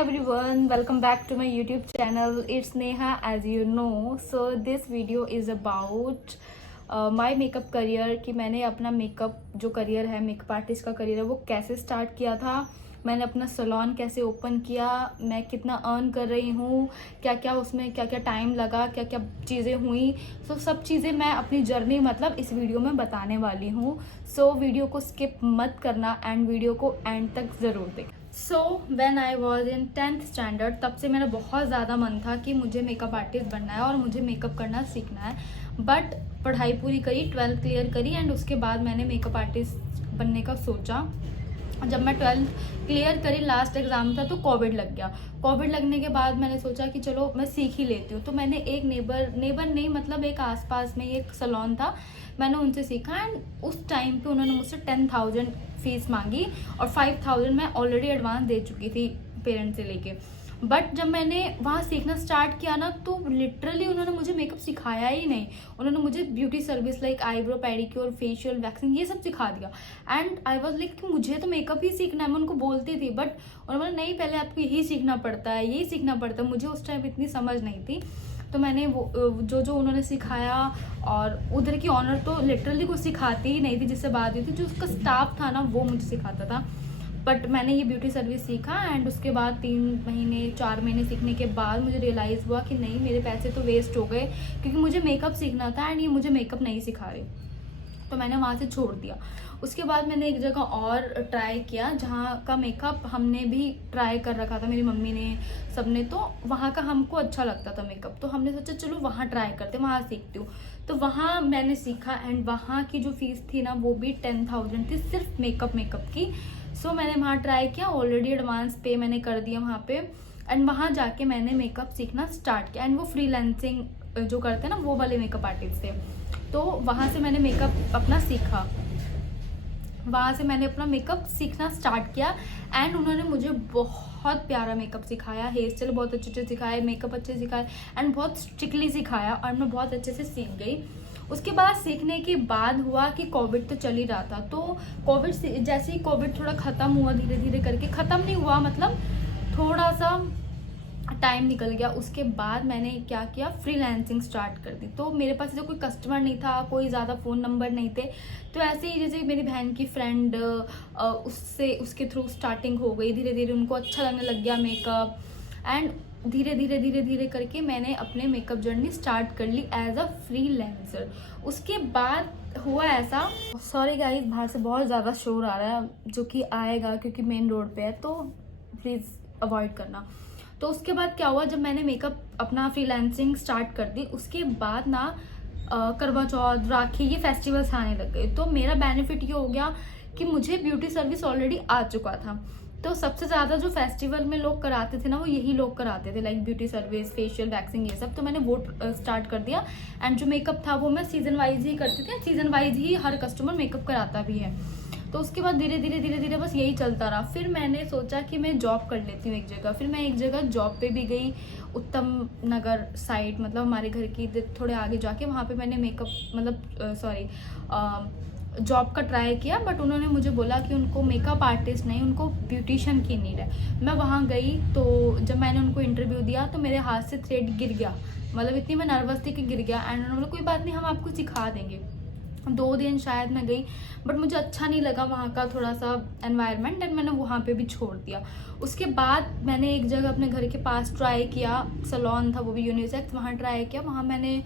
everyone, welcome back to my YouTube channel. It's Neha, as you know. So this video is about my makeup career कि मैंने अपना makeup जो career है, makeup artist का career है, वो कैसे स्टार्ट किया था, मैंने अपना सैलून कैसे ओपन किया, मैं कितना अर्न कर रही हूँ, क्या क्या उसमें क्या क्या टाइम लगा, क्या क्या चीज़ें हुई। सो सब चीज़ें मैं अपनी जर्नी मतलब इस वीडियो में बताने वाली हूँ। सो वीडियो को स्किप मत करना एंड वीडियो को एंड तक ज़रूर देख। So when I was in 10th standard, तब से मेरा बहुत ज़्यादा मन था कि मुझे मेकअप आर्टिस्ट बनना है और मुझे मेकअप करना सीखना है। बट पढ़ाई पूरी करी, 12th क्लियर करी एंड उसके बाद मैंने मेकअप आर्टिस्ट बनने का सोचा। जब मैं 12th क्लियर करी, लास्ट एग्ज़ाम था तो कोविड लग गया। कोविड लगने के बाद मैंने सोचा कि चलो मैं सीख ही लेती हूँ। तो मैंने एक नेबर नहीं मतलब एक आसपास में एक सैलून था, मैंने उनसे सीखा एंड उस टाइम पे उन्होंने मुझसे 10,000 फीस मांगी और 5,000 मैं ऑलरेडी एडवांस दे चुकी थी पेरेंट्स से लेके। बट जब मैंने वहाँ सीखना स्टार्ट किया ना, तो लिटरली उन्होंने मुझे मेकअप सिखाया ही नहीं। उन्होंने मुझे beauty service like eyebrow, pedicure, facial, waxing ये सब सिखा दिया। एंड आई वॉज लाइक कि मुझे तो मेकअप ही सीखना है, मैं उनको बोलती थी। बट उन्होंने बोला नहीं, पहले आपको यही सीखना पड़ता है, यही सीखना पड़ता है। मुझे उस टाइम इतनी समझ नहीं थी, तो मैंने वो जो उन्होंने सिखाया, और उधर की ऑनर तो लिटरली कुछ सिखाती ही नहीं थी, जिससे बात हुई थी जो उसका स्टाफ था ना वो मुझे सिखाता था। बट मैंने ये ब्यूटी सर्विस सीखा एंड उसके बाद 3 महीने 4 महीने सीखने के बाद मुझे रियलाइज़ हुआ कि नहीं, मेरे पैसे तो वेस्ट हो गए, क्योंकि मुझे मेकअप सीखना था एंड ये मुझे मेकअप नहीं सिखा रहे। तो मैंने वहाँ से छोड़ दिया। उसके बाद मैंने एक जगह और ट्राई किया जहाँ का मेकअप हमने भी ट्राई कर रखा था, मेरी मम्मी ने, सबने। तो वहाँ का हमको अच्छा लगता था मेकअप, तो हमने सोचा चलो वहाँ ट्राई करते, वहाँ सीखती हूँ। तो वहाँ मैंने सीखा एंड वहाँ की जो फीस थी ना वो भी 10,000 थी, सिर्फ मेकअप की। सो मैंने वहाँ ट्राई किया, ऑलरेडी एडवांस पे मैंने कर दिया वहाँ पे। एंड वहाँ जाके मैंने मेकअप सीखना स्टार्ट किया एंड वो फ्रीलांसिंग जो करते हैं ना वो वाले मेकअप आर्टिस्ट थे। तो वहाँ से मैंने मेकअप अपना सीखा, वहाँ से मैंने अपना मेकअप सीखना स्टार्ट किया एंड उन्होंने मुझे बहुत प्यारा मेकअप सिखाया, हेयर स्टाइल बहुत अच्छे सिखाए, मेकअप अच्छे सिखाए एंड बहुत स्ट्रिक्टली सिखाया और मैं बहुत अच्छे से सीख गई। उसके बाद सीखने के बाद हुआ कि कोविड तो चल ही रहा था। तो कोविड से जैसे ही कोविड थोड़ा ख़त्म हुआ, धीरे धीरे करके ख़त्म नहीं हुआ, मतलब थोड़ा सा टाइम निकल गया। उसके बाद मैंने क्या किया, फ्रीलांसिंग स्टार्ट कर दी। तो मेरे पास जो कोई कस्टमर नहीं था, कोई ज़्यादा फ़ोन नंबर नहीं थे, तो ऐसे ही जैसे मेरी बहन की फ्रेंड उसके थ्रू स्टार्टिंग हो गई। धीरे धीरे उनको अच्छा लगने लग गया मेकअप एंड धीरे धीरे करके मैंने अपने मेकअप जर्नी स्टार्ट कर ली एज अ फ्रीलांसर। उसके बाद हुआ ऐसा, सॉरी गाइस बाहर से बहुत ज़्यादा शोर आ रहा है, जो कि आएगा क्योंकि मेन रोड पे है, तो प्लीज़ अवॉइड करना। तो उसके बाद क्या हुआ, जब मैंने मेकअप अपना फ्रीलांसिंग स्टार्ट कर दी, उसके बाद ना करवा चौथ, राखी, ये फेस्टिवल्स आने लग गए। तो मेरा बेनिफिट ये हो गया कि मुझे ब्यूटी सर्विस ऑलरेडी आ चुका था। तो सबसे ज़्यादा जो फेस्टिवल में लोग कराते थे ना वो यही लोग कराते थे, like beauty service, facial, waxing, ये सब। तो मैंने वो स्टार्ट कर दिया एंड जो मेकअप था वो मैं सीजन वाइज ही करती थी, सीजन वाइज ही हर कस्टमर मेकअप कराता भी है। तो उसके बाद धीरे धीरे बस यही चलता रहा। फिर मैंने सोचा कि मैं जॉब कर लेती हूँ एक जगह। फिर मैं एक जगह जॉब पे भी गई, उत्तम नगर साइड, मतलब हमारे घर की थोड़े आगे जाके, वहाँ पे मैंने मेकअप मतलब जॉब का ट्राई किया। बट उन्होंने मुझे बोला कि उनको मेकअप आर्टिस्ट नहीं, उनको ब्यूटिशियन की नीड है। मैं वहाँ गई, तो जब मैंने उनको इंटरव्यू दिया तो मेरे हाथ से थ्रेड गिर गया, मतलब इतनी मैं नर्वस थी कि गिर गया। एंड उन्होंने बोला कोई बात नहीं, हम आपको सिखा देंगे। 2 दिन शायद मैं गई, बट मुझे अच्छा नहीं लगा वहाँ का थोड़ा सा एनवायरनमेंट एंड मैंने वहाँ पे भी छोड़ दिया। उसके बाद मैंने एक जगह अपने घर के पास ट्राई किया, सैलून था वो भी यूनिसेक्स, वहाँ ट्राई किया। वहाँ मैंने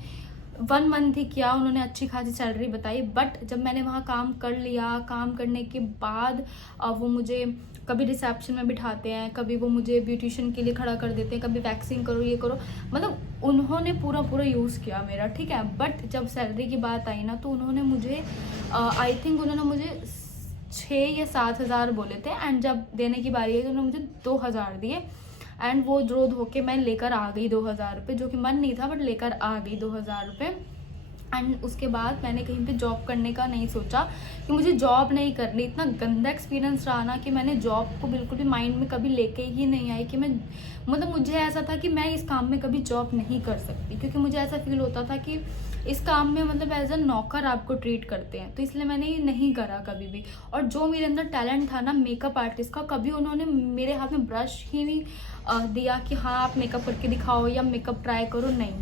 1 मंथ ही किया, उन्होंने अच्छी खासी सैलरी बताई। बट जब मैंने वहाँ काम कर लिया, काम करने के बाद वो मुझे कभी रिसेप्शन में बिठाते हैं, कभी वो मुझे ब्यूटिशियन के लिए खड़ा कर देते हैं, कभी वैक्सिंग करो, ये करो, मतलब उन्होंने पूरा यूज़ किया मेरा, ठीक है। बट जब सैलरी की बात आई ना, तो उन्होंने मुझे आई थिंक उन्होंने मुझे 6 या 7 हज़ार बोले थे एंड जब देने की बारी आई तो उन्होंने मुझे 2,000 दिए एंड वो रो धो के मैं लेकर आ गई 2,000 रुपये, जो कि मन नहीं था बट लेकर आ गई 2,000 रुपये। एंड उसके बाद मैंने कहीं पे जॉब करने का नहीं सोचा कि मुझे जॉब नहीं करनी। इतना गंदा एक्सपीरियंस रहा ना कि मैंने जॉब को बिल्कुल भी माइंड में कभी लेके ही नहीं आई कि मैं, मतलब मुझे ऐसा था कि मैं इस काम में कभी जॉब नहीं कर सकती, क्योंकि मुझे ऐसा फील होता था कि इस काम में मतलब एज अ नौकर आपको ट्रीट करते हैं, तो इसलिए मैंने ये नहीं करा कभी भी। और जो मेरे अंदर टैलेंट था ना मेकअप आर्टिस्ट का, कभी उन्होंने मेरे हाथ में ब्रश ही नहीं दिया कि हाँ आप मेकअप करके दिखाओ या मेकअप ट्राई करो, नहीं।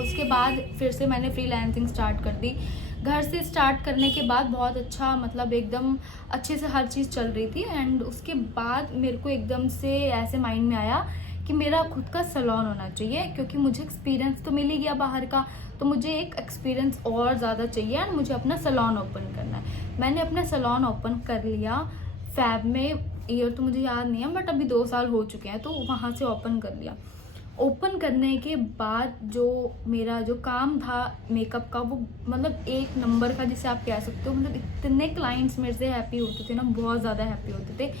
उसके बाद फिर से मैंने फ्रीलांसिंग स्टार्ट कर दी। घर से स्टार्ट करने के बाद बहुत अच्छा, मतलब एकदम अच्छे से हर चीज़ चल रही थी। एंड उसके बाद मेरे को एकदम से ऐसे माइंड में आया कि मेरा खुद का सैलून होना चाहिए, क्योंकि मुझे एक्सपीरियंस तो मिल ही गया बाहर का, तो मुझे एक एक्सपीरियंस और ज़्यादा चाहिए एंड मुझे अपना सैलून ओपन करना है। मैंने अपना सैलून ओपन कर लिया फैब में, ईयर तो मुझे याद नहीं है बट अभी 2 साल हो चुके हैं, तो वहाँ से ओपन कर लिया। ओपन करने के बाद जो मेरा जो काम था मेकअप का, वो मतलब एक नंबर का जिसे आप कह सकते हो। मतलब इतने क्लाइंट्स मेरे से हैप्पी होते थे ना, बहुत ज़्यादा हैप्पी होते थे।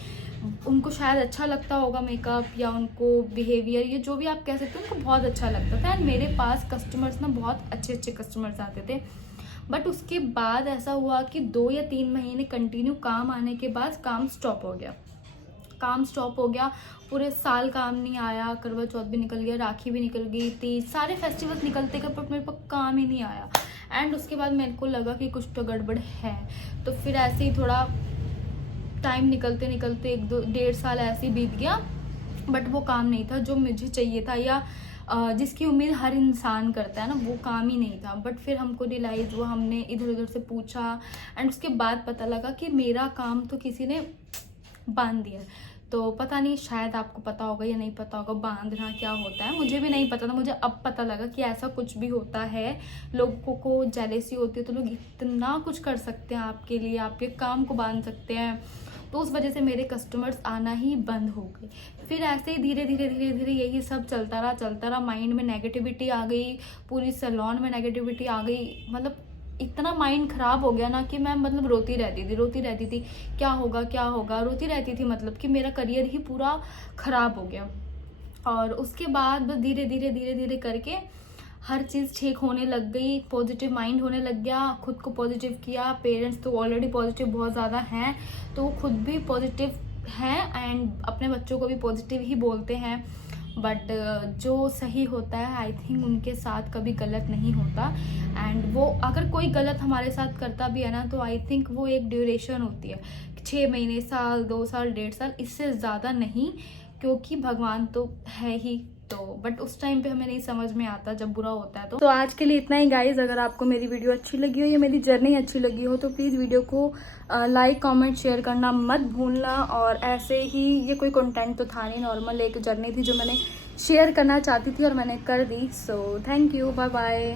उनको शायद अच्छा लगता होगा मेकअप, या उनको बिहेवियर, ये जो भी आप कह सकते हो, उनको बहुत अच्छा लगता था। एंड मेरे पास कस्टमर्स ना बहुत अच्छे अच्छे कस्टमर्स आते थे। बट उसके बाद ऐसा हुआ कि 2 या 3 महीने कंटिन्यू काम आने के बाद काम स्टॉप हो गया। काम स्टॉप हो गया, पूरे साल काम नहीं आया। करवा चौथ भी निकल गया, राखी भी निकल गई, तीज, सारे फेस्टिवल्स निकलते गए, बट मेरे पास काम ही नहीं आया। एंड उसके बाद मेरे को लगा कि कुछ तो गड़बड़ है। तो फिर ऐसे ही थोड़ा टाइम निकलते निकलते 1-1.5 साल ऐसे ही बीत गया, बट वो काम नहीं था जो मुझे चाहिए था, या जिसकी उम्मीद हर इंसान करता है ना, वो काम ही नहीं था। बट फिर हमको रियलाइज़ हुआ, हमने इधर उधर से पूछा एंड उसके बाद पता लगा कि मेरा काम तो किसी ने बांध दिया। तो पता नहीं, शायद आपको पता होगा या नहीं पता होगा बांधना क्या होता है, मुझे भी नहीं पता था। मुझे अब पता लगा कि ऐसा कुछ भी होता है। लोगों को जेलेसी होती है तो लोग इतना कुछ कर सकते हैं आपके लिए, आपके काम को बांध सकते हैं। तो उस वजह से मेरे कस्टमर्स आना ही बंद हो गए। फिर ऐसे ही धीरे धीरे धीरे धीरे यही सब चलता रहा। माइंड में नेगेटिविटी आ गई, पूरी सैलून में नेगेटिविटी आ गई। मतलब इतना माइंड ख़राब हो गया ना कि मैं मतलब रोती रहती थी क्या होगा रोती रहती थी, मतलब कि मेरा करियर ही पूरा ख़राब हो गया। और उसके बाद बस धीरे धीरे करके हर चीज़ ठीक होने लग गई, पॉजिटिव माइंड होने लग गया, खुद को पॉजिटिव किया। पेरेंट्स तो ऑलरेडी पॉजिटिव बहुत ज़्यादा हैं, तो वो खुद भी पॉजिटिव हैं एंड अपने बच्चों को भी पॉजिटिव ही बोलते हैं। बट जो सही होता है आई थिंक उनके साथ कभी गलत नहीं होता। एंड वो अगर कोई गलत हमारे साथ करता भी है ना, तो आई थिंक वो एक ड्यूरेशन होती है, 6 महीने, साल, 2 साल, 1.5 साल, इससे ज़्यादा नहीं, क्योंकि भगवान तो है ही। तो बट उस टाइम पे हमें नहीं समझ में आता जब बुरा होता है। तो आज के लिए इतना ही गाइज। अगर आपको मेरी वीडियो अच्छी लगी हो या मेरी जर्नी अच्छी लगी हो तो प्लीज़ वीडियो को लाइक, कमेंट, शेयर करना मत भूलना। और ऐसे ही, ये कोई कंटेंट तो था नहीं, नॉर्मल एक जर्नी थी जो मैंने शेयर करना चाहती थी और मैंने कर दी। So thank you, bye bye.